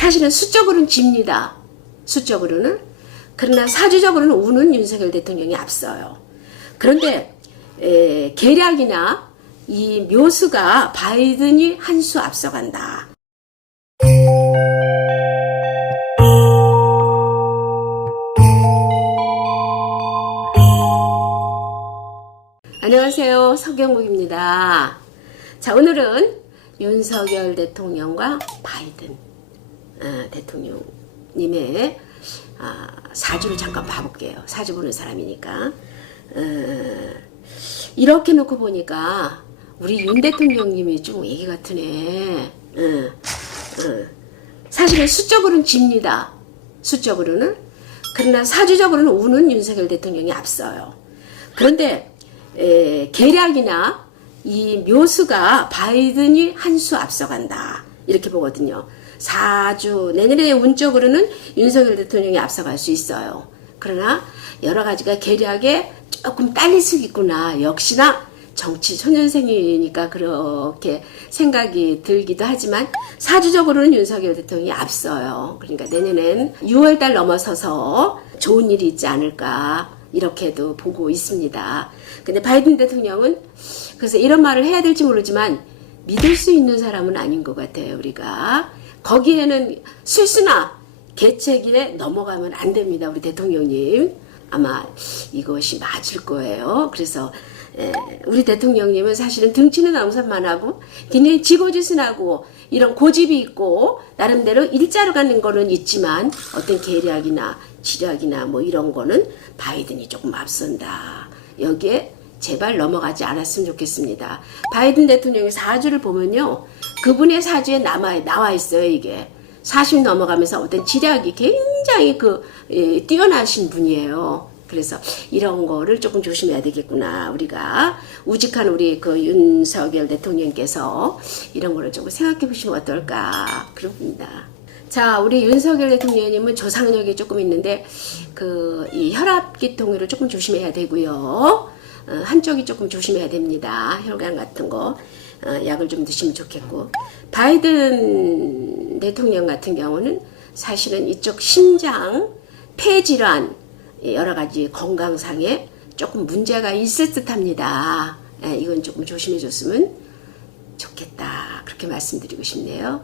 사실은 수적으로는 집니다. 수적으로는. 그러나 사주적으로는 우는 윤석열 대통령이 앞서요. 그런데 계략이나 이 묘수가 바이든이 한 수 앞서간다. 안녕하세요. 서경목입니다. 자, 오늘은 윤석열 대통령과 바이든 대통령님의 사주를 잠깐 봐볼게요. 사주 보는 사람이니까. 이렇게 놓고 보니까 우리 윤 대통령님이 좀 얘기 같으네. 사실은 수적으로는 집니다. 수적으로는. 그러나 사주적으로는 우는 윤석열 대통령이 앞서요. 그런데 계략이나 이 묘수가 바이든이 한 수 앞서간다. 이렇게 보거든요. 사주 내년에 운적으로는 윤석열 대통령이 앞서갈 수 있어요. 그러나 여러 가지가 계략에 조금 딸릴 수 있구나. 역시나 정치 초년생이니까 그렇게 생각이 들기도 하지만 사주적으로는 윤석열 대통령이 앞서요. 그러니까 내년엔 6월달 넘어서서 좋은 일이 있지 않을까 이렇게도 보고 있습니다. 근데 바이든 대통령은 그래서 이런 말을 해야 될지 모르지만 믿을 수 있는 사람은 아닌 것 같아요. 우리가 거기에는 실수나 계책에 넘어가면 안 됩니다. 우리 대통령님 아마 이것이 맞을 거예요. 그래서 우리 대통령님은 사실은 등치는 암산만 하고 굉장히 지고지순하고 이런 고집이 있고 나름대로 일자로 가는 거는 있지만 어떤 계략이나 지략이나 뭐 이런 거는 바이든이 조금 앞선다. 여기에 제발 넘어가지 않았으면 좋겠습니다. 바이든 대통령의 사주를 보면요. 그분의 사주에 나와 있어요. 이게 40 넘어가면서 어떤 지략이 굉장히 뛰어나신 분이에요. 그래서 이런 거를 조금 조심해야 되겠구나. 우리가 우직한 우리 윤석열 대통령께서 이런 거를 조금 생각해 보시면 어떨까 그럽니다. 자, 우리 윤석열 대통령님은 조상력이 조금 있는데 이 혈압기통으로 조금 조심해야 되고요. 한쪽이 조금 조심해야 됩니다. 혈관 같은 거 약을 좀 드시면 좋겠고 바이든 대통령 같은 경우는 사실은 이쪽 심장, 폐질환 여러 가지 건강상에 조금 문제가 있을 듯합니다. 이건 조금 조심해 줬으면 좋겠다. 그렇게 말씀드리고 싶네요.